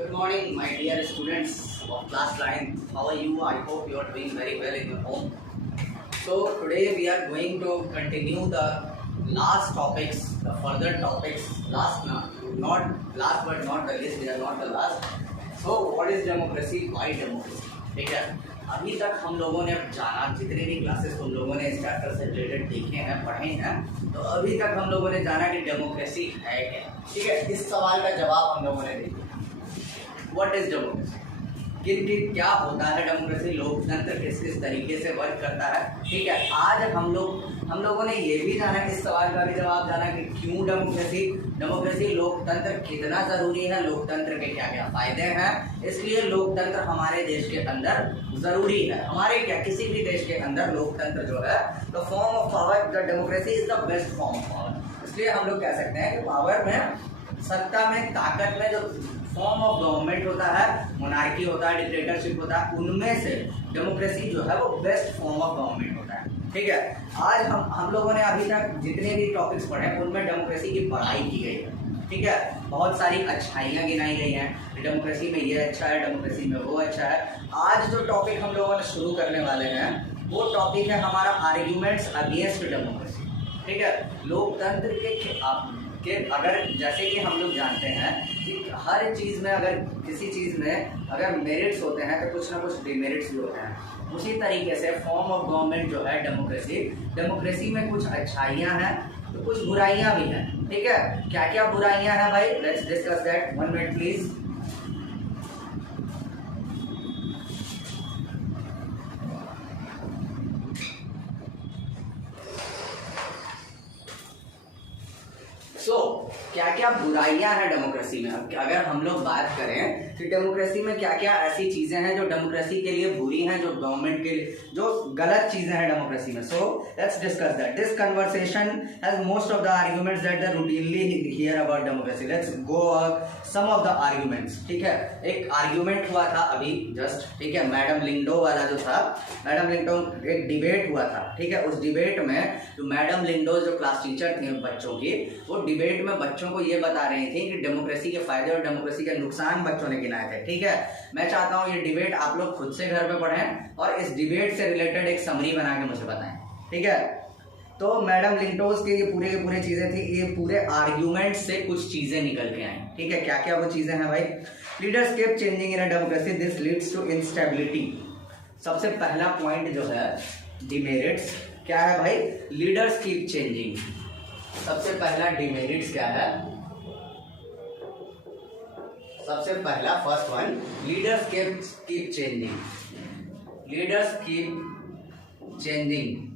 Good morning, my dear students of class 9. How are you? I hope you are doing very well in your home. So today we are going to continue the last topics, the further topics. Not last but not the least. We are not the last. So what is democracy? Why democracy? ठीक है. अभी तक हम लोगों ने जाना, जितने भी क्लासेस तुम लोगों ने इस चैप्टर से रिलेटेड देखे हैं, पढ़े हैं, तो अभी तक हम लोगों ने जाना कि डेमोक्रेसी है क्या. ठीक है. इस सवाल का जवाब हम लोगों ने दिया. व्हाट इज डेमोक्रेसी, क्या होता है डेमोक्रेसी, लोकतंत्र किस किस तरीके से वर्क करता है. ठीक है. आज हम लोगों ने ये भी जाना, इस सवाल का भी जवाब जाना कि क्यों डेमोक्रेसी लोकतंत्र कितना जरूरी है, लोकतंत्र के क्या क्या फायदे हैं, इसलिए लोकतंत्र हमारे देश के अंदर जरूरी है. हमारे क्या किसी भी देश के अंदर लोकतंत्र जो है, the form of power, the democracy is the best form of power. इसलिए हम लोग कह सकते हैं कि पावर में, सत्ता में, ताकत में जो फॉर्म ऑफ गवर्नमेंट होता है, मोनार्की होता है, डिक्टेटरशिप होता है, उनमें से डेमोक्रेसी जो है वो बेस्ट फॉर्म ऑफ गवर्नमेंट होता है. ठीक है. आज हम लोगों ने अभी तक जितने भी टॉपिक्स पढ़े हैं उनमें डेमोक्रेसी की पढ़ाई की गई है. ठीक है. बहुत सारी अच्छाइयाँ गिनाई गई हैं, डेमोक्रेसी में ये अच्छा है, डेमोक्रेसी में वो अच्छा है. आज जो टॉपिक हम लोगों ने शुरू करने वाले हैं वो टॉपिक है हमारा आर्ग्यूमेंट्स अगेंस्ट डेमोक्रेसी. ठीक है. लोकतंत्र के अगर, जैसे कि हम लोग जानते हैं कि हर चीज़ में, अगर किसी चीज़ में अगर मेरिट्स होते हैं तो कुछ ना कुछ डिमेरिट्स भी होते हैं. उसी तरीके से फॉर्म ऑफ गवर्नमेंट जो है डेमोक्रेसी में कुछ अच्छाइयाँ हैं तो कुछ बुराइयाँ भी हैं. ठीक है. क्या क्या बुराइयाँ हैं भाई, let's discuss that. 1 minute please. क्या क्या बुराइयां हैं डेमोक्रेसी में. अगर हम लोग बात करें कि डेमोक्रेसी में क्या क्या ऐसी चीजें हैं जो डेमोक्रेसी के लिए बुरी हैं, जो गवर्नमेंट के लिए जो गलत चीजें हैं डेमोक्रेसी में. So let's discuss that. This conversation has most of the arguments that the routinely hear about democracy. Let's go some of the arguments. ठीक है. एक आर्ग्यूमेंट हुआ था अभी जस्ट. ठीक है. मैडम लिंडो वाला जो था, मैडम लिंडो एक डिबेट हुआ था. ठीक है. उस डिबेट में जो मैडम लिंडो जो क्लास टीचर थी बच्चों की, वो डिबेट में बच्चों को ये बता रही थी कि डेमोक्रेसी के फायदे और डेमोक्रेसी के नुकसान बच्चों ने गिनाए थे. ठीक है. मैं चाहता हूं ये डिबेट आप लोग खुद से घर पे पढ़ें और इस डिबेट से रिलेटेड एक समरी बना के मुझे बताएं. ठीक है. तो मैडम लिंटोज के ये पूरे चीजें थी, ये पूरे आर्ग्यूमेंट से कुछ चीजें निकल के आई. ठीक है. क्या क्या वो चीजें हैं भाई. Leaders keep changing in a democracy, this leads to instability. सबसे पहला पॉइंट जो है डिमेरिट्स, क्या है भाई, लीडर्स कीप चेंजिंग. सबसे पहला डिमेरिट्स क्या है, सबसे पहला first one, leaders keep changing. Leaders keep changing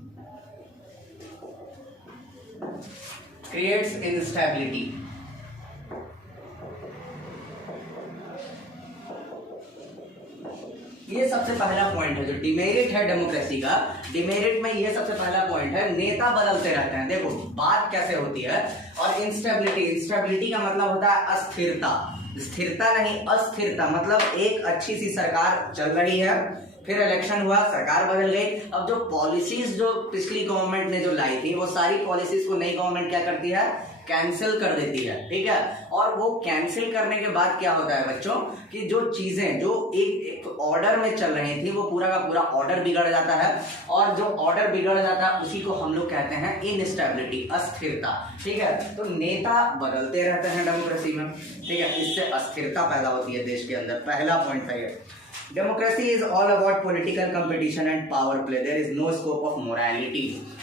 creates instability. ये सबसे पहला पॉइंट है जो डिमेरिट है डेमोक्रेसी का. डिमेरिट में ये सबसे पहला पॉइंट है, नेता बदलते रहते हैं. देखो बात कैसे होती है. और इंस्टेबिलिटी का मतलब होता है अस्थिरता. स्थिरता नहीं, अस्थिरता. मतलब एक अच्छी सी सरकार चल रही है, फिर इलेक्शन हुआ, सरकार बदल गई. अब जो पॉलिसीज जो पिछली गवर्नमेंट ने जो लाई थी, वो सारी पॉलिसीज को नई गवर्नमेंट क्या करती है, कैंसिल कर देती है. ठीक है. और वो कैंसिल करने के बाद क्या होता है बच्चों, कि जो चीजें जो एक ऑर्डर में चल रही थी वो पूरा का पूरा ऑर्डर बिगड़ जाता है. और जो ऑर्डर बिगड़ जाता है उसी को हम लोग कहते हैं इनस्टेबिलिटी, अस्थिरता. ठीक है. तो नेता बदलते रहते हैं डेमोक्रेसी में. ठीक है. इससे अस्थिरता पैदा होती है देश के अंदर. पहला पॉइंट है ये. Democracy is all about political competition and power play. There is no scope of morality.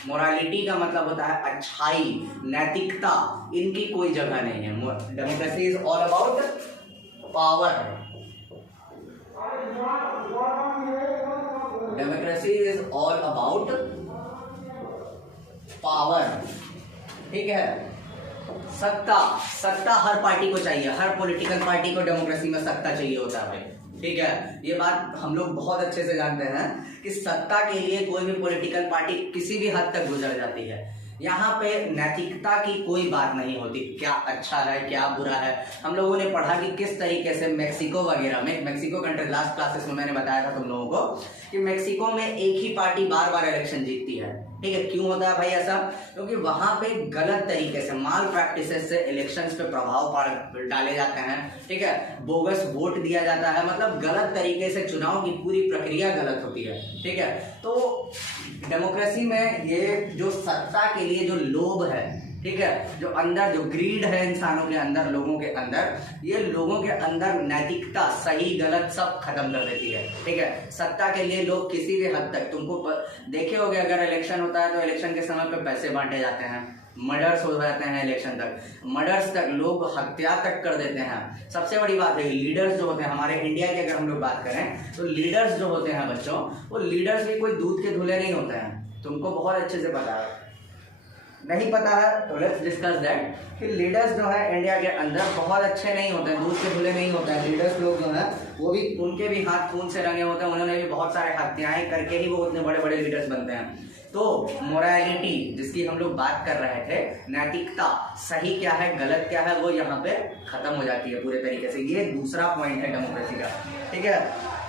Morality का मतलब होता है अच्छाई, नैतिकता. इनकी कोई जगह नहीं है. Democracy is all about power. Democracy is all about power. ठीक है. सत्ता हर पार्टी को चाहिए, हर पॉलिटिकल पार्टी को डेमोक्रेसी में सत्ता चाहिए होता है भाई. ठीक है. ये बात हम लोग बहुत अच्छे से जानते हैं कि सत्ता के लिए कोई भी पॉलिटिकल पार्टी किसी भी हद तक गुजर जाती है. यहाँ पे नैतिकता की कोई बात नहीं होती, क्या अच्छा है क्या बुरा है. हम लोगों ने पढ़ा कि किस तरीके से मेक्सिको वगैरह में, मेक्सिको कंट्री, लास्ट क्लासेस में मैंने बताया था तुम लोगों को कि मेक्सिको में एक ही पार्टी बार बार इलेक्शन जीतती है. ठीक है, क्यों होता है भाई ऐसा? क्योंकि वहां पे गलत तरीके से माल प्रैक्टिसेस से इलेक्शंस पे प्रभाव डाले जाते हैं, ठीक है, बोगस वोट दिया जाता है, मतलब गलत तरीके से चुनाव की पूरी प्रक्रिया गलत होती है, ठीक है। तो डेमोक्रेसी में ये जो सत्ता के लिए जो लोभ है, ठीक है, जो अंदर जो ग्रीड है इंसानों के अंदर, लोगों के अंदर, ये लोगों के अंदर नैतिकता, सही गलत सब खत्म कर देती है, ठीक है। सत्ता के लिए लोग किसी भी हद तक, तुमको देखे होगे अगर इलेक्शन होता है तो इलेक्शन के समय पे पैसे बांटे जाते हैं, मर्डर्स हो जाते हैं इलेक्शन तक, मर्डर्स तक, लोग हत्या तक कर देते हैं। सबसे बड़ी बात है लीडर्स जो होते हैं हमारे इंडिया की, अगर हम लोग बात करें तो लीडर्स जो होते हैं बच्चों, वो लीडर्स भी कोई दूध के धुले नहीं होते हैं। तुमको बहुत अच्छे से पता है, नहीं पता है तो लेट्स डिस्कस दैट कि लीडर्स जो है इंडिया के अंदर बहुत अच्छे नहीं होते हैं, दूध के धुले नहीं होते हैं। लीडर्स लोग जो है वो भी, उनके भी हाथ खून से रंगे होते हैं, उन्होंने भी बहुत सारे हत्याएं करके ही वो उतने बड़े बड़े लीडर्स बनते हैं। तो मोरालिटी जिसकी हम लोग बात कर रहे थे, नैतिकता, सही क्या है गलत क्या है, वो यहाँ पे खत्म हो जाती है पूरे तरीके से। ये दूसरा पॉइंट है डेमोक्रेसी का, ठीक है।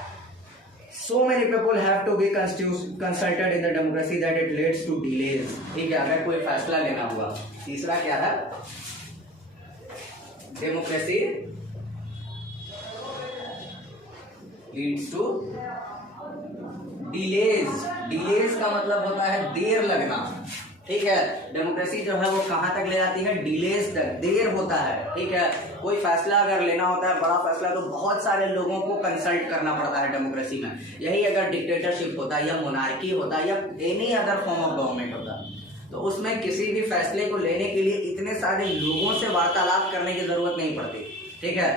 So many people have to be consulted in the democracy that it leads to delays, ठीक है, अगर कोई फैसला लेना हुआ। तीसरा क्या है? Democracy leads to delays. Delays का मतलब होता है देर लगना, ठीक है। डेमोक्रेसी जो है वो कहां तक ले जाती है? डिलेज तक, देर होता है, ठीक है। कोई फैसला अगर लेना होता है, बड़ा फैसला, तो बहुत सारे लोगों को कंसल्ट करना पड़ता है डेमोक्रेसी में। यही अगर डिक्टेटरशिप होता या मोनार्की होता या any other form of government होता, तो उसमें किसी भी फैसले को लेने के लिए इतने सारे लोगों से वार्तालाप करने की जरूरत नहीं पड़ती, ठीक है।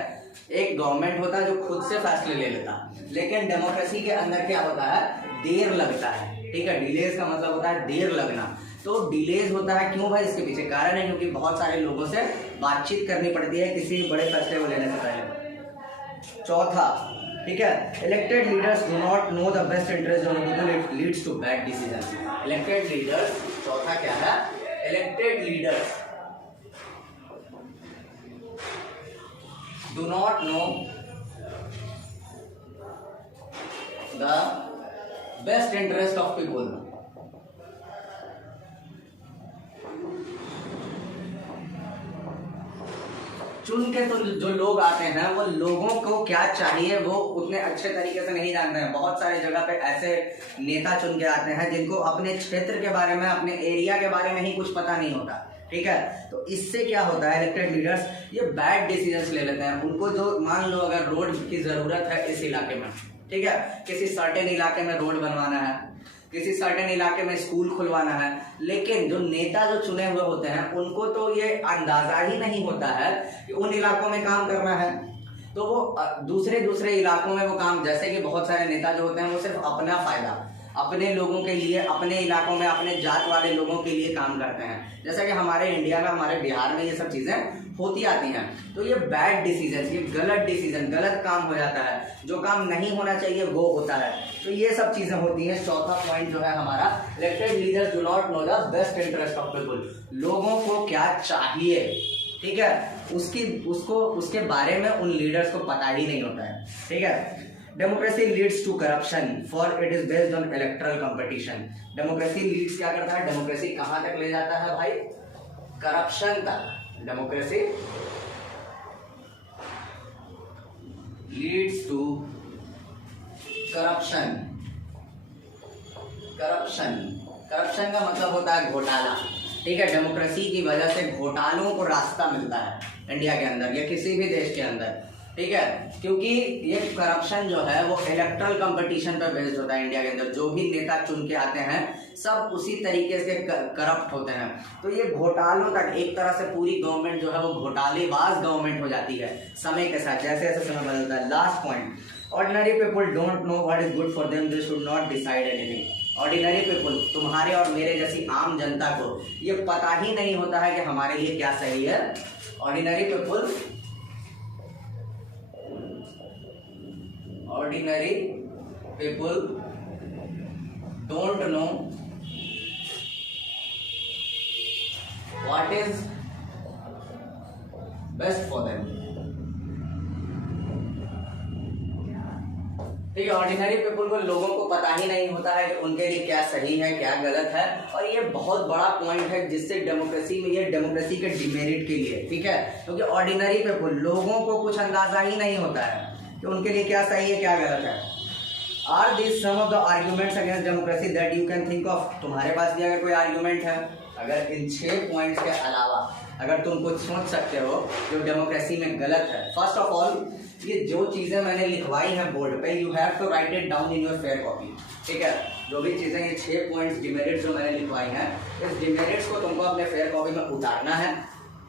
एक गवर्नमेंट होता है जो खुद से फैसले ले लेता, लेकिन डेमोक्रेसी के अंदर क्या होता है? देर लगता है, ठीक है। डिलेज का मतलब होता है देर लगना। तो डिलेज होता है क्यों भाई? इसके पीछे कारण है क्योंकि बहुत सारे लोगों से बातचीत करनी पड़ती है किसी बड़े फैसले को लेने से पहले। चौथा, ठीक है, elected leaders do not know the best interest of people, it leads to bad decisions. Elected leaders, चौथा क्या है? Elected leaders do not know the best interest of people. चुन के तो जो लोग आते हैं वो लोगों को क्या चाहिए वो उतने अच्छे तरीके से नहीं जानते हैं। बहुत सारी जगह पे ऐसे नेता चुन के आते हैं जिनको अपने क्षेत्र के बारे में, अपने एरिया के बारे में ही कुछ पता नहीं होता, ठीक है। तो इससे क्या होता है? इलेक्टेड लीडर्स ये बैड डिसीजंस ले लेते हैं। उनको जो, मान लो अगर रोड की जरूरत है इस इलाके में, ठीक है, किसी सर्टेन इलाके में रोड बनवाना है, किसी सर्टेन इलाके में स्कूल खुलवाना है, लेकिन जो नेता जो चुने हुए होते हैं उनको तो ये अंदाजा ही नहीं होता है कि उन इलाकों में काम करना है, तो वो दूसरे इलाकों में वो काम, जैसे कि बहुत सारे नेता जो होते हैं वो सिर्फ अपना फायदा, अपने लोगों के लिए, अपने इलाकों में अपने जात वाले लोगों के लिए काम करते हैं। जैसा कि हमारे इंडिया में, हमारे बिहार में ये सब चीजें होती आती हैं। तो ये बैड डिसीजन, ये गलत डिसीजन, गलत काम हो जाता है, जो काम नहीं होना चाहिए वो होता है। तो ये सब चीजें होती हैं। चौथा पॉइंट जो है हमारा, elected leaders do not know the best interest of people. लोगों को क्या चाहिए, ठीक है, उसके बारे में उन लीडर्स को पता ही नहीं होता है, ठीक है। Democracy leads to corruption for it is based on electoral competition. Democracy leads क्या करता है? डेमोक्रेसी कहां तक ले जाता है भाई? करप्शन तक। Democracy leads to corruption. Corruption का मतलब होता है घोटाला, ठीक है। डेमोक्रेसी की वजह से घोटालों को रास्ता मिलता है इंडिया के अंदर या किसी भी देश के अंदर, ठीक है, क्योंकि ये करप्शन जो है वो इलेक्टोरल कंपटीशन पर बेस्ड होता है इंडिया के अंदर। जो भी नेता चुन के आते हैं सब उसी तरीके से करप्ट होते हैं। तो ये घोटालों तक, एक तरह से पूरी गवर्नमेंट जो है वो घोटालेबाज गवर्नमेंट हो जाती है समय के साथ, जैसे जैसे समय बदलता है। Last point, ordinary people don't know what is good for them, they should not decide anything. Ordinary people, तुम्हारे और मेरे जैसी आम जनता को ये पता ही नहीं होता है कि हमारे लिए क्या सही है। Ordinary people don't know what is best for them, ठीक है, ऑर्डिनरी पीपल को, लोगों को पता ही नहीं होता है कि उनके लिए क्या सही है क्या गलत है, और ये बहुत बड़ा पॉइंट है जिससे डेमोक्रेसी में, ये डेमोक्रेसी के डिमेरिट के लिए, ठीक है, क्योंकि ऑर्डिनरी पीपल, लोगों को कुछ अंदाजा ही नहीं होता है कि उनके लिए क्या सही है क्या गलत है। Are this some of the arguments against democracy that you can think of? तुम्हारे पास भी अगर कोई आर्ग्यूमेंट है, अगर इन 6 पॉइंट्स के अलावा अगर तुम कुछ सोच सकते हो जो डेमोक्रेसी में गलत है, फर्स्ट ऑफ ऑल ये जो चीज़ें मैंने लिखवाई हैं बोर्ड पे, you have to write it down in your fair copy, ठीक है। जो भी चीज़ें, ये 6 पॉइंट्स डिमेरिट्स जो मैंने लिखवाई हैं, इस डिमेरिट्स को तुमको अपने फेयर कॉपी में उतारना है।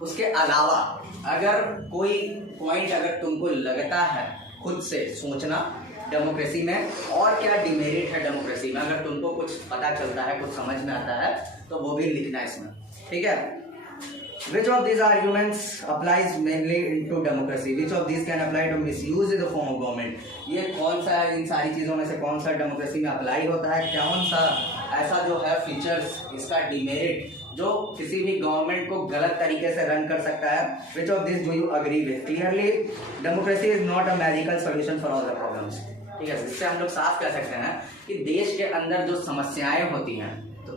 उसके अलावा अगर कोई पॉइंट अगर तुमको लगता है, खुद से सोचना डेमोक्रेसी में और क्या डिमेरिट है डेमोक्रेसी में, अगर तुमको कुछ पता चलता है, कुछ समझ में आता है, तो वो भी लिखना है इसमें, ठीक है। Which of these arguments applies mainly into democracy? Which of these can apply to misuse in the form of government? ये कौन सा है, इन सारी चीज़ों में से कौन सा डेमोक्रेसी में अप्लाई होता है, कौन सा ऐसा जो है फीचर्स, इसका डिमेरिट जो किसी भी गवर्नमेंट को गलत तरीके से रन कर सकता है? Which of these do you agree with? Clearly, democracy is not a magical solution for all the problems. ठीक है, इससे हम लोग साफ कह सकते हैं कि देश के अंदर जो समस्याएं होती हैं, तो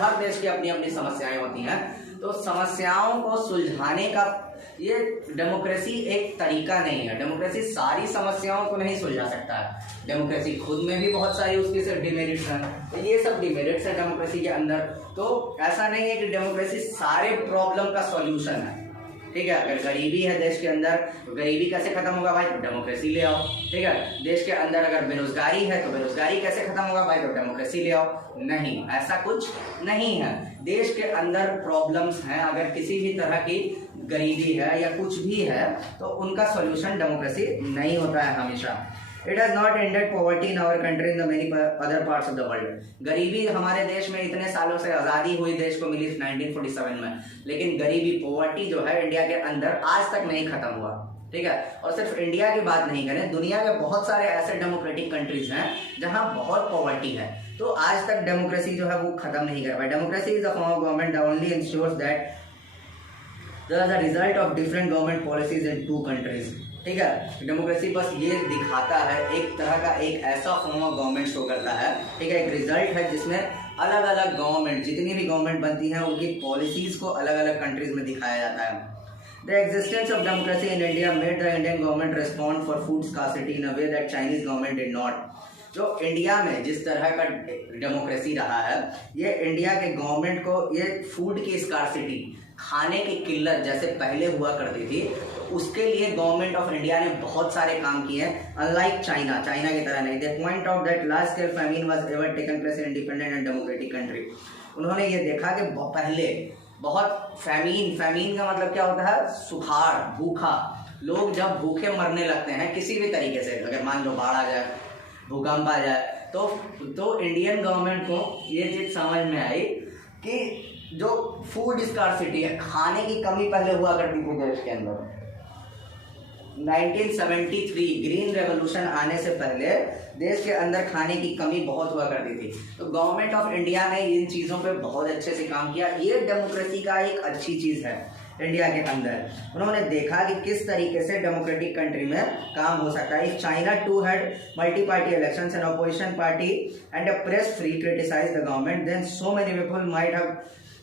हर देश की अपनी अपनी समस्याएं होती हैं, तो समस्याओं को सुलझाने का ये डेमोक्रेसी एक तरीका नहीं है। डेमोक्रेसी सारी समस्याओं को नहीं सुलझा सकता है, डेमोक्रेसी खुद में भी बहुत सारी उसकी सिर्फ डिमेरिट्स हैं, तो ये सब डिमेरिट्स है डेमोक्रेसी के अंदर। तो ऐसा नहीं है कि डेमोक्रेसी सारे प्रॉब्लम का सॉल्यूशन है, ठीक है। अगर गरीबी है देश के अंदर, तो गरीबी कैसे खत्म होगा भाई, तो डेमोक्रेसी ले आओ, ठीक है। देश के अंदर अगर बेरोजगारी है, तो बेरोजगारी कैसे खत्म होगा भाई, तो डेमोक्रेसी ले आओ। नहीं, ऐसा कुछ नहीं है। देश के अंदर प्रॉब्लम्स हैं, अगर किसी भी तरह की गरीबी है या कुछ भी है, तो उनका सॉल्यूशन डेमोक्रेसी नहीं होता है हमेशा। It has not ended poverty in our country in the many other parts of the world. गरीबी हमारे देश में इतने सालों से, आज़ादी हुई देश को मिली 1947 में, लेकिन गरीबी, पॉवर्टी जो है इंडिया के अंदर आज तक नहीं खत्म हुआ, ठीक है। और सिर्फ इंडिया की बात नहीं करें, दुनिया के बहुत सारे ऐसे डेमोक्रेटिक कंट्रीज हैं जहां बहुत पॉवर्टी है, तो आज तक डेमोक्रेसी जो है वो खत्म नहीं कर पाई। Democracy is a form of government that only insures that there is a result of different government policies in 2 countries, ठीक है। डेमोक्रेसी बस ये दिखाता है, एक तरह का एक ऐसा फॉर्म ऑफ गवर्नमेंट शो करता है, ठीक है, एक रिजल्ट है जिसमें अलग अलग गवर्नमेंट, जितनी भी गवर्नमेंट बनती हैं, उनकी पॉलिसीज को अलग अलग कंट्रीज में दिखाया जाता है। The existence of democracy in India made the Indian government respond for food scarcity in a way that Chinese government did not. जो इंडिया में जिस तरह का डेमोक्रेसी रहा है, ये इंडिया के गवर्नमेंट को ये फूड की स्कार्सिटी, खाने की किल्लत जैसे पहले हुआ करती थी, उसके लिए गवर्नमेंट ऑफ इंडिया ने बहुत सारे काम किए हैं, अनलाइक चाइना की तरह नहीं। They point out that large scale famine was ever taken place in independent and democratic country. उन्होंने ये देखा कि पहले बहुत फैमीन का मतलब क्या होता है, सुखाड़, भूखा। लोग जब भूखे मरने लगते हैं किसी भी तरीके से, अगर मान लो बाढ़ आ जाए, भूकंप आ जाए, तो इंडियन गवर्नमेंट को ये चीज समझ में आई कि जो फूड स्कार्सिटी है, खाने की कमी पहले हुआ करती थी देश के अंदर। 1973 ग्रीन रेवोल्यूशन आने से पहले देश के अंदर खाने की कमी बहुत हुआ करती थी, तो गवर्नमेंट ऑफ इंडिया ने इन चीज़ों पे बहुत अच्छे से काम किया। ये डेमोक्रेसी का एक अच्छी चीज़ है इंडिया के अंदर। उन्होंने देखा कि किस तरीके से डेमोक्रेटिक कंट्री में काम हो सकता है। China too had multi party elections and opposition party and a press free criticise the government, then so many people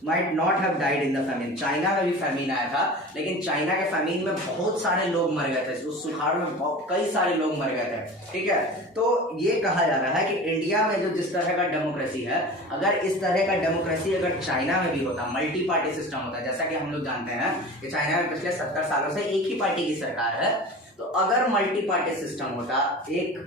might not have died in the famine. China में भी फैमिन आया था, लेकिन चाइना के फैमिन में बहुत सारे लोग मर गए थे, उस सुखाड़ में कई सारे लोग मर गए थे, ठीक है। तो ये कहा जा रहा है कि इंडिया में जो जिस तरह का डेमोक्रेसी है, अगर इस तरह का डेमोक्रेसी अगर चाइना में भी होता, मल्टी पार्टी सिस्टम होता, जैसा कि हम लोग जानते हैं कि चाइना में पिछले 70 सालों से एक ही पार्टी की सरकार है, तो अगर मल्टी पार्टी सिस्टम होता, एक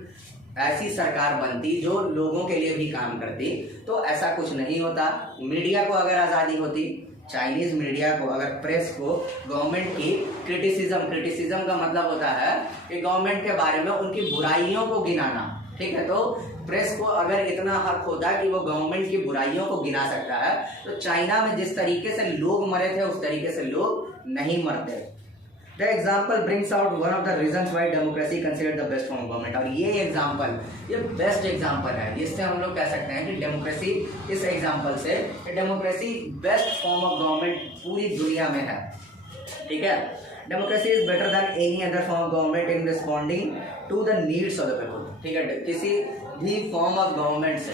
ऐसी सरकार बनती जो लोगों के लिए भी काम करती, तो ऐसा कुछ नहीं होता। मीडिया को अगर आज़ादी होती, चाइनीज मीडिया को, अगर प्रेस को गवर्नमेंट की क्रिटिसिज्म का मतलब होता है कि गवर्नमेंट के बारे में उनकी बुराइयों को गिनाना, ठीक है। तो प्रेस को अगर इतना हक होता कि वो गवर्नमेंट की बुराइयों को गिना सकता है, तो चाइना में जिस तरीके से लोग मरे थे उस तरीके से लोग नहीं मरते। The example brings out one of the reasons why democracy considered the best form of government। और ये एग्जाम्पल, ये बेस्ट एग्जाम्पल है, इससे हम लोग कह सकते हैं कि डेमोक्रेसी, इस एग्जाम्पल से democracy best form of government पूरी दुनिया में है, ठीक है। Democracy is better than any other form of government in responding to the needs of the people. ठीक है, किसी भी फॉर्म ऑफ गवर्नमेंट से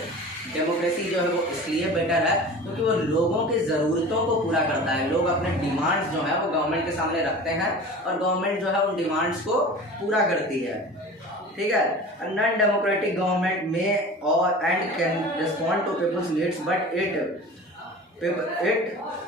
डेमोक्रेसी जो है वो इसलिए बेटर है क्योंकि वो लोगों की ज़रूरतों को पूरा करता है। लोग अपने डिमांड्स जो है वो गवर्नमेंट के सामने रखते हैं और गवर्नमेंट जो है उन डिमांड्स को पूरा करती है। ठीक है, नॉन डेमोक्रेटिक गवर्नमेंट में और and can respond to people's needs but it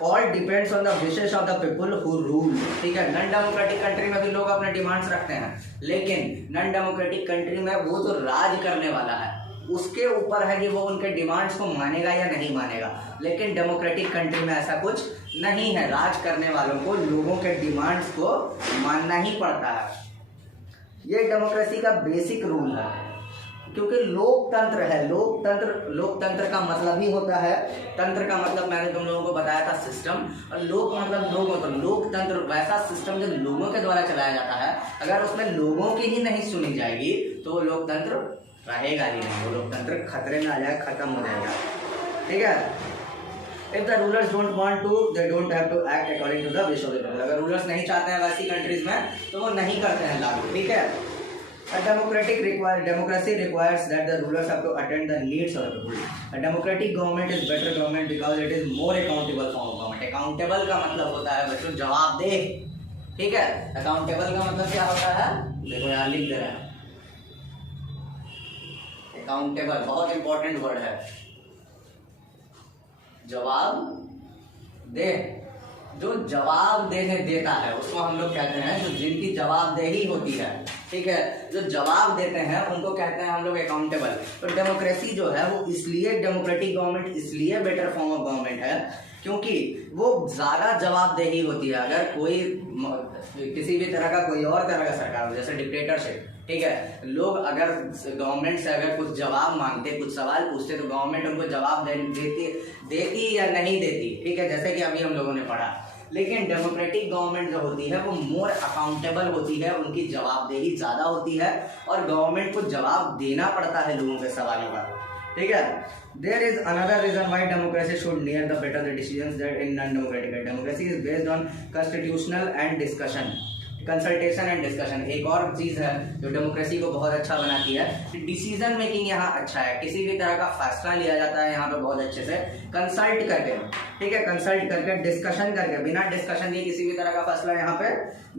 all depends on the wishes of the people who rule. ठीक है, नॉन डेमोक्रेटिक कंट्री में भी लोग अपने डिमांड्स रखते हैं, लेकिन नॉन डेमोक्रेटिक कंट्री में वो जो राज करने वाला है उसके ऊपर है कि वो उनके डिमांड्स को मानेगा या नहीं मानेगा। लेकिन डेमोक्रेटिक कंट्री में ऐसा कुछ नहीं है, राज करने वालों को लोगों के डिमांड्स को मानना ही पड़ता है। ये डेमोक्रेसी का बेसिक रूल है, क्योंकि लोकतंत्र है। लोकतंत्र का मतलब ही होता है, तंत्र का मतलब मैंने तुम लोगों को बताया था सिस्टम, और लोक मतलब लोगों। तो लोकतंत्र वैसा सिस्टम जो लोगों के द्वारा चलाया जाता है, अगर उसमें लोगों की ही नहीं सुनी जाएगी तो वो लोकतंत्र रहेगा ही नहीं, वो लोकतंत्र खतरे में आ जाएगा, खत्म हो जाएगा। ठीक है, if the rulers don't want to they don't have to act according to the wish of the people. अगर रूलर्स नहीं चाहते हैं वैसी कंट्रीज में तो वो नहीं करते हैं लागू। ठीक है, democracy requires that the rulers have to attend the needs of the people. A democratic government is better government because it is more accountable form of government. Accountable का मतलब होता है बच्चों जवाबदेह। ठीक है, accountable का मतलब क्या होता है, देखो यहाँ लिख दे रहा है, accountable बहुत इंपॉर्टेंट वर्ड है। जवाबदेह, जो जवाब देता है उसको हम लोग कहते हैं, जो जिनकी जवाबदेही होती है। ठीक है, जो जवाब देते हैं उनको कहते हैं हम लोग अकाउंटेबल। तो डेमोक्रेसी जो है वो इसलिए, डेमोक्रेटिक गवर्नमेंट इसलिए बेटर फॉर्म ऑफ गवर्नमेंट है क्योंकि वो ज़्यादा जवाबदेही होती है। अगर कोई किसी भी तरह का कोई और तरह का सरकार हो, जैसे डिक्टेटरशिप, ठीक है, लोग अगर गवर्नमेंट से अगर कुछ जवाब मांगते, कुछ सवाल पूछते तो गवर्नमेंट उनको जवाब देती या नहीं देती। ठीक है, जैसे कि अभी हम लोगों ने पढ़ा। लेकिन डेमोक्रेटिक गवर्नमेंट जो होती है वो मोर अकाउंटेबल होती है, उनकी जवाबदेही ज़्यादा होती है और गवर्नमेंट को जवाब देना पड़ता है लोगों के सवालों का। ठीक है, there is another reason why democracy should near the better the decisions that in non democratic democracy is based on constitutional and discussion, consultation and discussion. एक और चीज़ है जो डेमोक्रेसी को बहुत अच्छा बनाती है, डिसीजन मेकिंग यहाँ अच्छा है। किसी भी तरह का फैसला लिया जाता है यहाँ पे बहुत अच्छे से कंसल्ट करके। ठीक है, कंसल्ट करके, डिस्कशन करके, बिना डिस्कशन के किसी भी तरह का फैसला यहाँ पे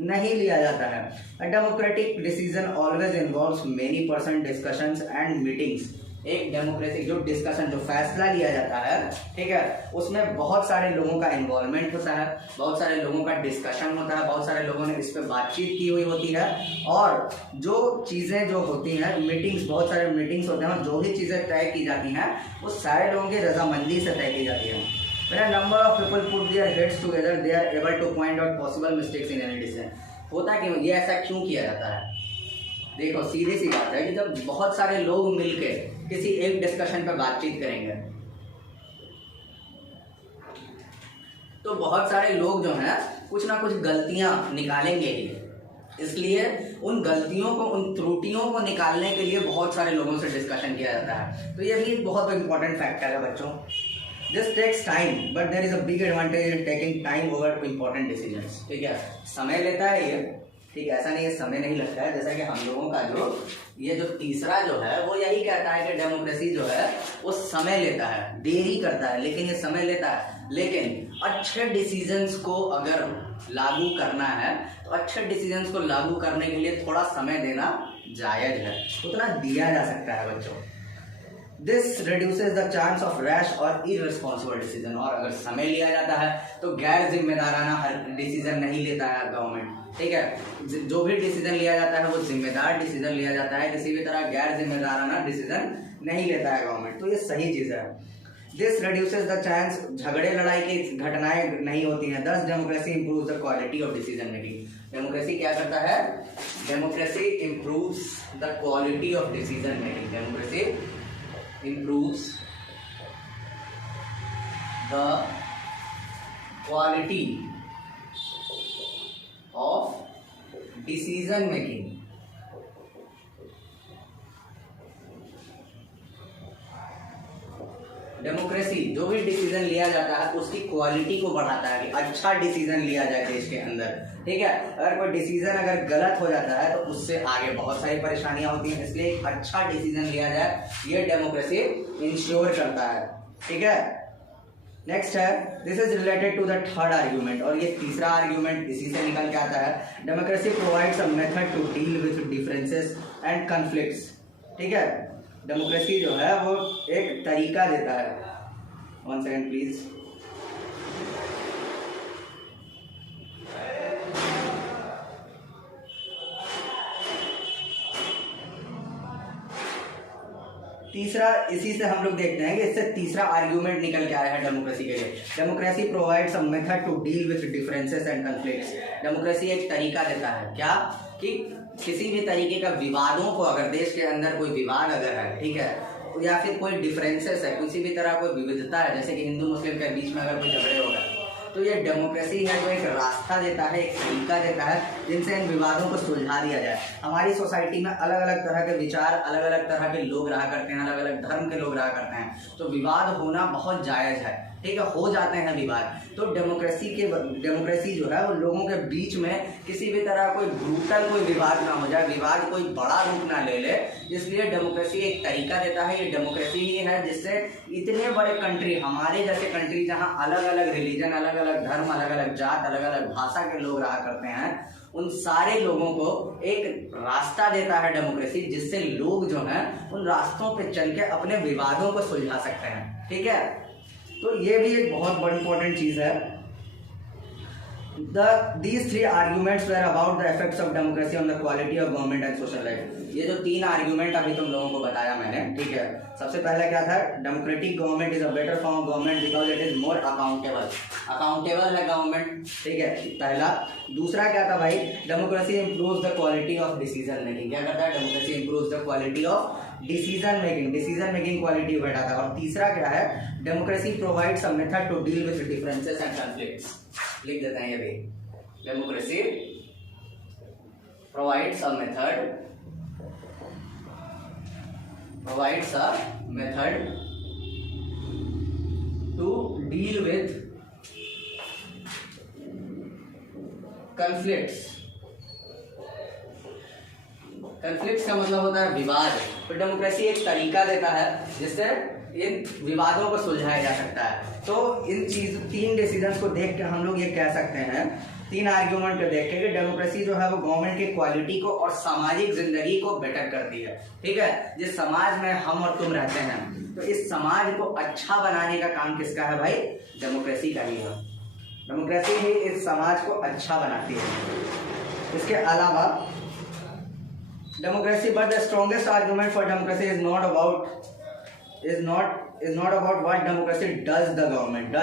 नहीं लिया जाता है। Democratic decision always involves many person discussions and meetings. एक डेमोक्रेटिक जो डिस्कशन, जो फैसला लिया जाता है, ठीक है, उसमें बहुत सारे लोगों का इन्वॉल्वमेंट होता है, बहुत सारे लोगों का डिस्कशन होता है, बहुत सारे लोगों ने इस पर बातचीत की हुई होती है। और जो चीज़ें जो होती हैं, मीटिंग्स, बहुत सारे मीटिंग्स होते हैं, जो भी चीज़ें तय की जाती हैं वो सारे लोगों की रजामंदी से तय की जाती है। When a number of people put their heads together, they are able to point out possible mistakes in any decision. होता क्यों, ये ऐसा क्यों किया जाता है? देखो सीधी सी बात है कि जब बहुत सारे लोग मिलके किसी एक डिस्कशन पे बातचीत करेंगे तो बहुत सारे लोग जो हैं कुछ ना कुछ गलतियां निकालेंगे ही। इसलिए उन गलतियों को, उन त्रुटियों को निकालने के लिए बहुत सारे लोगों से डिस्कशन किया जाता है। तो ये भी एक बहुत इंपॉर्टेंट फैक्टर है बच्चों। This takes time, but there is a big advantage in taking time over important decisions. ठीक है, समय लेता है ये, ठीक है, ऐसा नहीं है समय नहीं लगता है। जैसा कि हम लोगों का जो तीसरा जो है वो यही कहता है कि डेमोक्रेसी जो है वो समय लेता है, देरी करता है, लेकिन ये समय लेता है। लेकिन अच्छे डिसीजंस को अगर लागू करना है तो अच्छे डिसीजंस को लागू करने के लिए थोड़ा समय देना जायज़ है, उतना दिया जा सकता है बच्चों। This reduces the chance of rash और irresponsible decision। और अगर समय लिया जाता है तो गैर जिम्मेदाराना हर डिसीजन नहीं लेता है गवर्नमेंट। ठीक है, जो भी डिसीजन लिया जाता है वो जिम्मेदार डिसीजन लिया जाता है, किसी भी तरह गैर जिम्मेदाराना डिसीजन नहीं लेता है गवर्नमेंट। तो ये सही चीज़ है। This reduces the chance, झगड़े लड़ाई की घटनाएं नहीं होती हैं। Thus democracy improves the quality of decision making। Democracy क्या करता है? Democracy improves the quality of decision making। Democracy improves the quality of decision making। Democracy जो भी डिसीजन लिया जाता है उसकी क्वालिटी को बढ़ाता है कि अच्छा डिसीजन लिया जाए देश के अंदर, ठीक है। अगर कोई डिसीजन अगर गलत हो जाता है तो उससे आगे बहुत सारी परेशानियां होती हैं, इसलिए एक अच्छा डिसीजन लिया जाए ये डेमोक्रेसी इंश्योर करता है, ठीक है। नेक्स्ट है, this is related to the third argument, और ये तीसरा आर्ग्यूमेंट इसी से निकल के आता है। Democracy provides a method to deal with differences and conflicts, ठीक है। डेमोक्रेसी जो है वो एक तरीका देता है, 1 सेकेंड प्लीज। तीसरा, इसी से हम लोग देखते हैं कि इससे तीसरा आर्ग्यूमेंट निकल के आया है डेमोक्रेसी के लिए। Democracy provides a method to deal with differences and conflicts. Democracy एक तरीका देता है, क्या कि किसी भी तरीके का विवादों को, अगर देश के अंदर कोई विवाद अगर है, ठीक है, या फिर कोई डिफरेंसेस है, किसी भी तरह कोई विविधता है, जैसे कि हिंदू मुस्लिम के बीच में अगर कोई झगड़े हो गए, तो ये डेमोक्रेसी है जो एक रास्ता देता है, एक तरीका देता है जिनसे इन विवादों को सुलझा दिया जाए। हमारी सोसाइटी में अलग अलग तरह के विचार, अलग अलग तरह के लोग रहा करते हैं, अलग अलग धर्म के लोग रहा करते हैं, तो विवाद होना बहुत जायज़ है, ठीक है, हो जाते हैं विवाद। तो डेमोक्रेसी जो है वो लोगों के बीच में किसी भी तरह कोई ब्रूटल कोई विवाद ना हो जाए, विवाद कोई बड़ा रूप ना ले ले, इसलिए डेमोक्रेसी एक तरीका देता है। ये डेमोक्रेसी ही है जिससे इतने बड़े कंट्री, हमारे जैसे कंट्री जहाँ अलग अलग रिलीजन, अलग अलग धर्म, अलग अलग जात, अलग अलग भाषा के लोग रहा करते हैं, उन सारे लोगों को एक रास्ता देता है डेमोक्रेसी, जिससे लोग जो हैं उन रास्तों पे चल के अपने विवादों को सुलझा सकते हैं, ठीक है। तो ये भी एक बहुत बड़ी इंपॉर्टेंट चीज है। These three arguments were about the effects of democracy on the quality of government and social life। ये जो 3 आर्ग्यूमेंट अभी तुम लोगों को बताया मैंने, ठीक है। सबसे पहला क्या था, democratic government is a better form of government because it is more accountable है गवर्नमेंट, ठीक है, पहला। दूसरा क्या था भाई, democracy improves the quality of decision making. क्या करता है, democracy improves the quality of decision making quality बढ़ाता है। और तीसरा क्या है, democracy provides a method to deal with differences and conflicts. लिख देते हैं ये भी, democracy provides a method to deal with conflicts का मतलब होता है विवाद। तो डेमोक्रेसी एक तरीका देता है जिससे इन विवादों को सुलझाया जा सकता है। तो इन 3 डिसीजंस को देख के हम लोग ये कह सकते हैं, 3 आर्ग्यूमेंट को देख के, कि डेमोक्रेसी जो है वो गवर्नमेंट की क्वालिटी को और सामाजिक जिंदगी को बेटर करती है, ठीक है। जिस समाज में हम और तुम रहते हैं, तो इस समाज को अच्छा बनाने का काम किसका है भाई, डेमोक्रेसी का ही है। डेमोक्रेसी ही इस समाज को अच्छा बनाती है। इसके अलावा democracy, but the strongest argument for democracy is not about what democracy does to the government,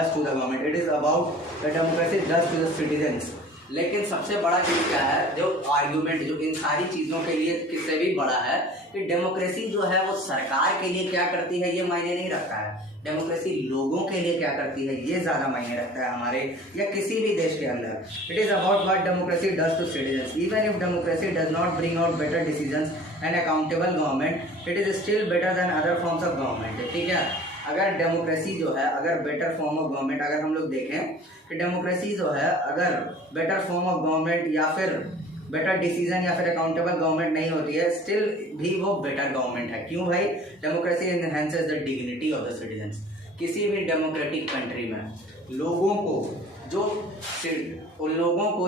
it is about the democracy does to the citizens। लेकिन सबसे बड़ा चीज क्या है, जो आर्ग्यूमेंट जो इन सारी चीजों के लिए किससे भी बड़ा है, कि डेमोक्रेसी जो है वो सरकार के लिए क्या करती है ये मायने नहीं रखता है, डेमोक्रेसी लोगों के लिए क्या करती है ये ज्यादा मायने रखता है हमारे या किसी भी देश के अंदर। It is about what democracy does to citizens. Even if democracy does not bring out better decisions and accountable government, it is still better than other forms of government, ठीक है। अगर डेमोक्रेसी जो है, अगर बेटर फॉर्म ऑफ गवर्नमेंट, अगर हम लोग देखें कि डेमोक्रेसी जो है अगर बेटर फॉर्म ऑफ गवर्नमेंट या फिर बेटर डिसीजन या फिर अकाउंटेबल गवर्नमेंट नहीं होती है, स्टिल भी वो बेटर गवर्नमेंट है। क्यों भाई, democracy enhances the dignity of the citizens. किसी भी डेमोक्रेटिक कंट्री में लोगों को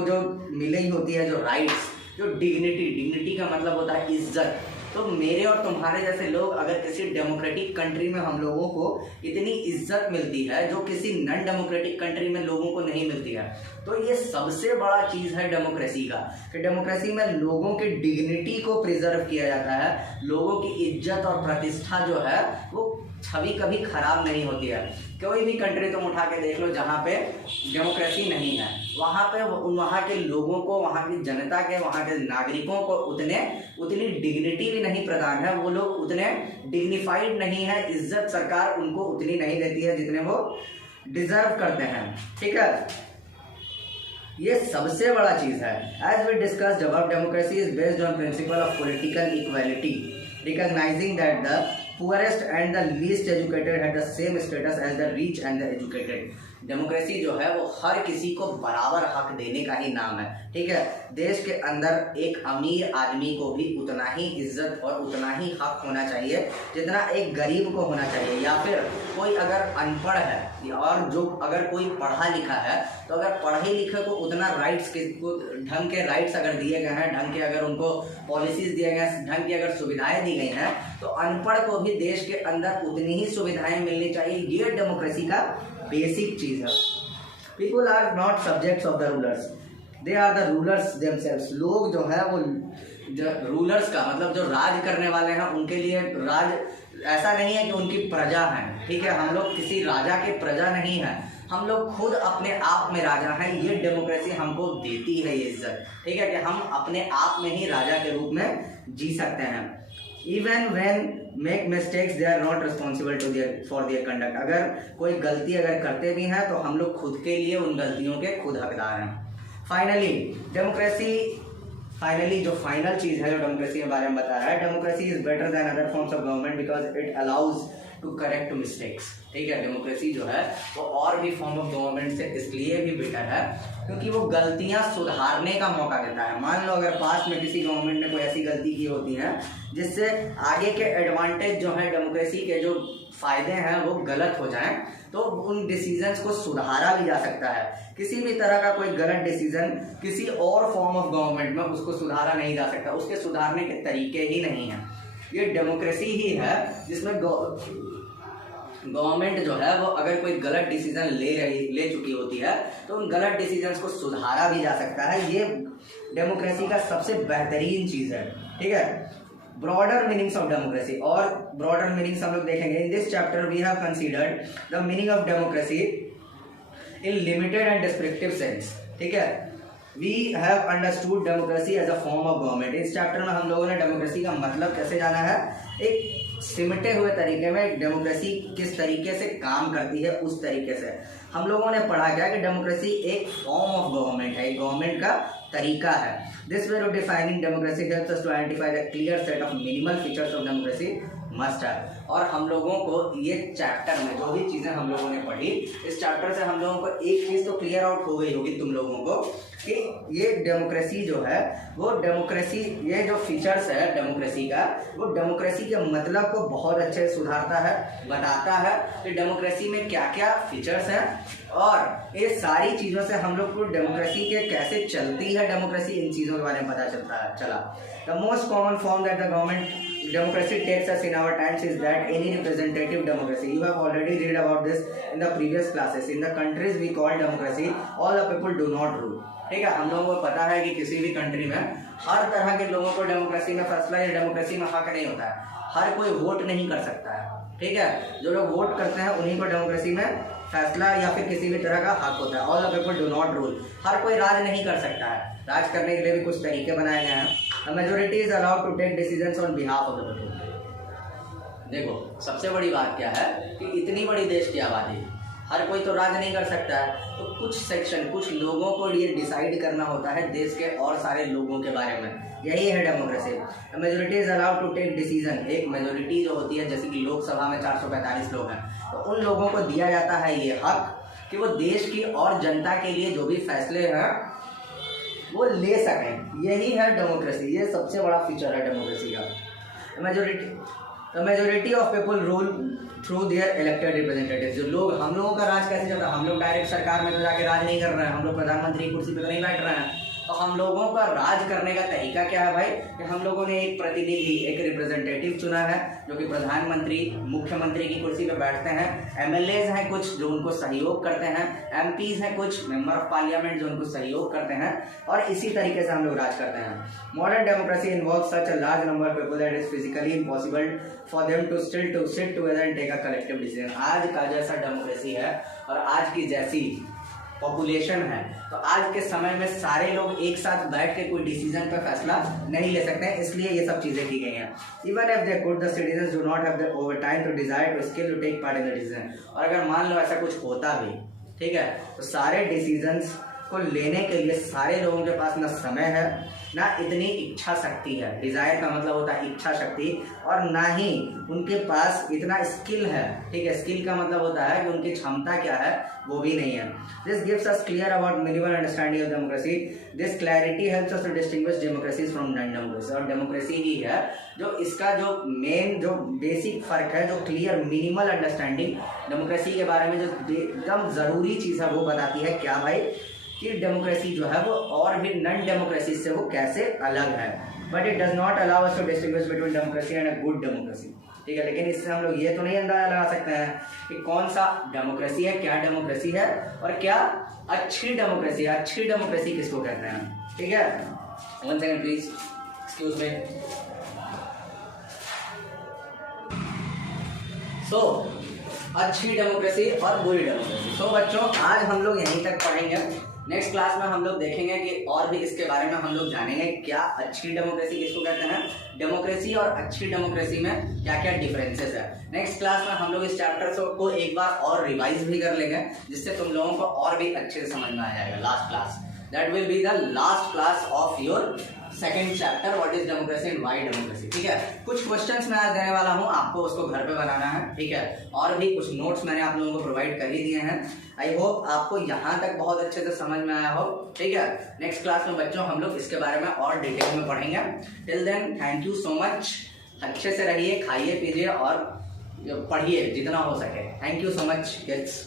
जो मिली होती है, जो राइट्स, जो डिग्निटी का मतलब होता है इज्जत। तो मेरे और तुम्हारे जैसे लोग अगर किसी डेमोक्रेटिक कंट्री में हम लोगों को इतनी इज्जत मिलती है जो किसी नॉन डेमोक्रेटिक कंट्री में लोगों को नहीं मिलती है, तो ये सबसे बड़ा चीज़ है डेमोक्रेसी का, कि डेमोक्रेसी में लोगों की डिग्निटी को प्रिजर्व किया जाता है, लोगों की इज्जत और प्रतिष्ठा जो है वो छवि कभी खराब नहीं होती है। कोई भी कंट्री तुम उठा के देख लो जहाँ पे डेमोक्रेसी नहीं है, वहाँ पे वहाँ के लोगों को, वहाँ की जनता के, वहाँ के नागरिकों को उतनी डिग्निटी भी नहीं प्रदान है, वो लोग उतने डिग्निफाइड नहीं है, इज्जत सरकार उनको उतनी नहीं देती है जितने वो डिजर्व करते हैं, ठीक है। ये सबसे बड़ा चीज है। As we discussed about, democracy is based on principle of political equality, recognizing that the poorest and the least educated had the same status as the rich and the educated. Democracy जो है वो हर किसी को बराबर हक देने का ही नाम है, ठीक है। देश के अंदर एक अमीर आदमी को भी उतना ही इज्जत और उतना ही हक होना चाहिए जितना एक गरीब को होना चाहिए। या फिर कोई अगर अनपढ़ है और जो अगर कोई पढ़ा लिखा है तो अगर पढ़े लिखे को उतना राइट्स के ढंग के राइट्स अगर दिए गए हैं, ढंग के अगर उनको पॉलिसीज दिए गए हैं, ढंग की अगर सुविधाएं दी गई हैं, तो अनपढ़ को भी देश के अंदर उतनी ही सुविधाएं मिलनी चाहिए। ये डेमोक्रेसी का बेसिक चीज है। People are not subjects of the rulers, they are the rulers themselves. लोग जो है वो रूलर्स का मतलब जो राज करने वाले हैं उनके लिए राज ऐसा नहीं है कि उनकी प्रजा है, ठीक है। हम लोग किसी राजा के प्रजा नहीं है, हम लोग खुद अपने आप में राजा हैं। ये डेमोक्रेसी हमको देती है ये इज्जत, ठीक है, कि हम अपने आप में ही राजा के रूप में जी सकते हैं। Even when make mistakes they are not responsible to for their conduct. अगर कोई गलती अगर करते भी हैं तो हम लोग खुद के लिए उन गलतियों के खुद हकदार हैं। फाइनली डेमोक्रेसी, फाइनली जो फाइनल चीज है जो डेमोक्रेसी के बारे में बता रहा है, democracy is better than other forms of government because it allows to correct mistakes, ठीक है। डेमोक्रेसी जो है वो और भी फॉर्म ऑफ गवर्नमेंट से इसलिए भी बेटर है क्योंकि वो गलतियां सुधारने का मौका देता है। मान लो अगर पास्ट में किसी गवर्नमेंट ने कोई ऐसी गलती की होती है जिससे आगे के एडवांटेज जो है डेमोक्रेसी के जो फायदे हैं वो गलत हो जाएं, तो उन डिसीजंस को सुधारा भी जा सकता है। किसी भी तरह का कोई गलत डिसीजन किसी और फॉर्म ऑफ गवर्नमेंट में उसको सुधारा नहीं जा सकता, उसके सुधारने के तरीके ही नहीं है। ये डेमोक्रेसी ही है जिसमें गवर्नमेंट जो है वो अगर कोई गलत डिसीजन ले चुकी होती है तो उन गलत डिसीजंस को सुधारा भी जा सकता है। ये डेमोक्रेसी का सबसे बेहतरीन चीज है, ठीक है। ब्रॉडर मीनिंग्स ऑफ डेमोक्रेसी, और ब्रॉडर मीनिंग्स हम लोग देखेंगे। In this chapter we have considered the meaning of democracy in limited and descriptive sense, ठीक है। We have understood democracy as a form of government. इस चैप्टर में हम लोगों ने डेमोक्रेसी का मतलब कैसे जाना है, एक सिमटे हुए तरीके में डेमोक्रेसी किस तरीके से काम करती है उस तरीके से हम लोगों ने पढ़ा क्या कि डेमोक्रेसी एक फॉर्म ऑफ गवर्नमेंट है, एक गवर्नमेंट का तरीका है। This way of defining democracy helps us to identify the clear set of minimal features of democracy must है। और हम लोगों को ये चैप्टर में जो भी चीज़ें हम लोगों ने पढ़ी, इस चैप्टर से हम लोगों को एक चीज़ तो क्लियर आउट हो गई होगी तुम लोगों को कि ये डेमोक्रेसी जो है वो डेमोक्रेसी, ये जो फीचर्स है डेमोक्रेसी का, वो डेमोक्रेसी के मतलब को बहुत अच्छे से सुधारता है, बताता है कि डेमोक्रेसी में क्या क्या फीचर्स हैं, और ये सारी चीज़ों से हम लोग को डेमोक्रेसी के कैसे चलती है डेमोक्रेसी, इन चीज़ों के बारे में पता चला। The most common form that the government democracy takes us in our times is that any representative democracy. You have already read about this in the previous classes. In the countries we call democracy, all the people do not rule. ठीक है, हम लोगों को पता है कि किसी भी कंट्री में हर तरह के लोगों को डेमोक्रेसी में फैसला या डेमोक्रेसी में हक नहीं होता है। हर कोई वोट नहीं कर सकता है, ठीक है। जो लोग वोट करते हैं उन्हीं को डेमोक्रेसी में फैसला या फिर किसी भी तरह का हक होता है। All the people do not rule. हर कोई राज नहीं कर सकता है। राज करने के लिए भी कुछ तरीके बनाए गए हैं। The majority is allowed to take decisions on behalf of the people. देखो सबसे बड़ी बात क्या है कि इतनी बड़ी देश की आबादी, हर कोई तो राज नहीं कर सकता है, तो कुछ सेक्शन, कुछ लोगों को ये डिसाइड करना होता है देश के और सारे लोगों के बारे में। यही है democracy. Majority is allowed to take decision. एक मेजोरिटी जो होती है, जैसे कि लोकसभा में 445 लोग हैं, तो उन लोगों को दिया जाता है ये हक कि वो देश की और जनता के लिए जो भी फैसले हैं वो ले सकें। यही है डेमोक्रेसी। ये सबसे बड़ा फीचर है डेमोक्रेसी का। Majority of people rule through their elected representatives. जो लोग, हम लोगों का राज कैसे चलता है, हम लोग डायरेक्ट सरकार में तो जाके राज नहीं कर रहे हैं, हम लोग प्रधानमंत्री की कुर्सी पे तो नहीं बैठ रहे हैं। तो हम लोगों का राज करने का तरीका क्या है भाई, कि हम लोगों ने एक प्रतिनिधि, एक रिप्रेजेंटेटिव चुना है जो कि प्रधानमंत्री, मुख्यमंत्री की कुर्सी पे बैठते हैं। एमएलएज हैं कुछ जो उनको सहयोग करते हैं, एमपीज हैं कुछ, मेंबर ऑफ पार्लियामेंट जो उनको सहयोग करते हैं, और इसी तरीके से हम लोग राज करते हैं। Modern democracy involves such a large number of people that is physically impossible for them to sit together and take a collective decision. आज का जैसा डेमोक्रेसी है और आज की जैसी पॉपुलेशन है, तो आज के समय में सारे लोग एक साथ बैठ के कोई डिसीजन पर फैसला नहीं ले सकते हैं, इसलिए ये सब चीजें की गई हैं। Even if they could, the citizens do not have the over time to desire to skill to take part in the decision. और अगर मान लो ऐसा कुछ होता भी, ठीक है, तो सारे डिसीजंस को लेने के लिए सारे लोगों के पास ना समय है, ना इतनी इच्छा शक्ति है। डिजायर का मतलब होता है इच्छा शक्ति, और ना ही उनके पास इतना स्किल है। ठीक है, स्किल का मतलब होता है कि उनकी क्षमता क्या है वो भी नहीं है। This gives us clear about minimal understanding of democracy. This clarity helps us to distinguish democracy from non democracy. और डेमोक्रेसी ही है जो इसका जो मेन जो बेसिक फर्क है, जो क्लियर मिनिमल अंडरस्टैंडिंग डेमोक्रेसी के बारे में जो एकदम जरूरी चीज है वो बताती है। क्या भाई? कि डेमोक्रेसी जो है वो और भी नॉन डेमोक्रेसी से वो कैसे अलग है। But it does not allow us to distinguish between democracy and a good democracy. ठीक है, लेकिन इससे हम लोग ये तो नहीं अंदाजा लगा सकते हैं कि कौन सा डेमोक्रेसी है, क्या डेमोक्रेसी है और क्या अच्छी डेमोक्रेसी है। अच्छी डेमोक्रेसी किसको कहते हैं? ठीक है, 1 सेकंड प्लीज, एक्सक्यूज मी। सो अच्छी डेमोक्रेसी और बुरी डेमोक्रेसी। तो बच्चों आज हम लोग यहीं तक पढ़ेंगे। नेक्स्ट क्लास में हम लोग देखेंगे कि और भी इसके बारे में हम लोग जानेंगे क्या अच्छी डेमोक्रेसी किसको कहते हैं, डेमोक्रेसी और अच्छी डेमोक्रेसी में क्या क्या डिफरेंसेस है। नेक्स्ट क्लास में हम लोग इस चैप्टर को एक बार और रिवाइज भी कर लेंगे, जिससे तुम लोगों को और भी अच्छे से समझ में आ जाएगा। Last class, that will be the last class of your second chapter, what is democracy and why democracy. ठीक है, कुछ क्वेश्चंस मैं आज देने वाला हूं, आपको उसको घर पे बनाना है। ठीक है, और भी कुछ नोट्स मैंने आप लोगों को प्रोवाइड कर ही दिए हैं। आई होप आपको यहाँ तक बहुत अच्छे से समझ में आया हो। ठीक है, नेक्स्ट क्लास में बच्चों हम लोग इसके बारे में और डिटेल में पढ़ेंगे। Till then thank you so much. अच्छे से रहिए, खाइए पीजिए और पढ़िए जितना हो सके। Thank you so much kids.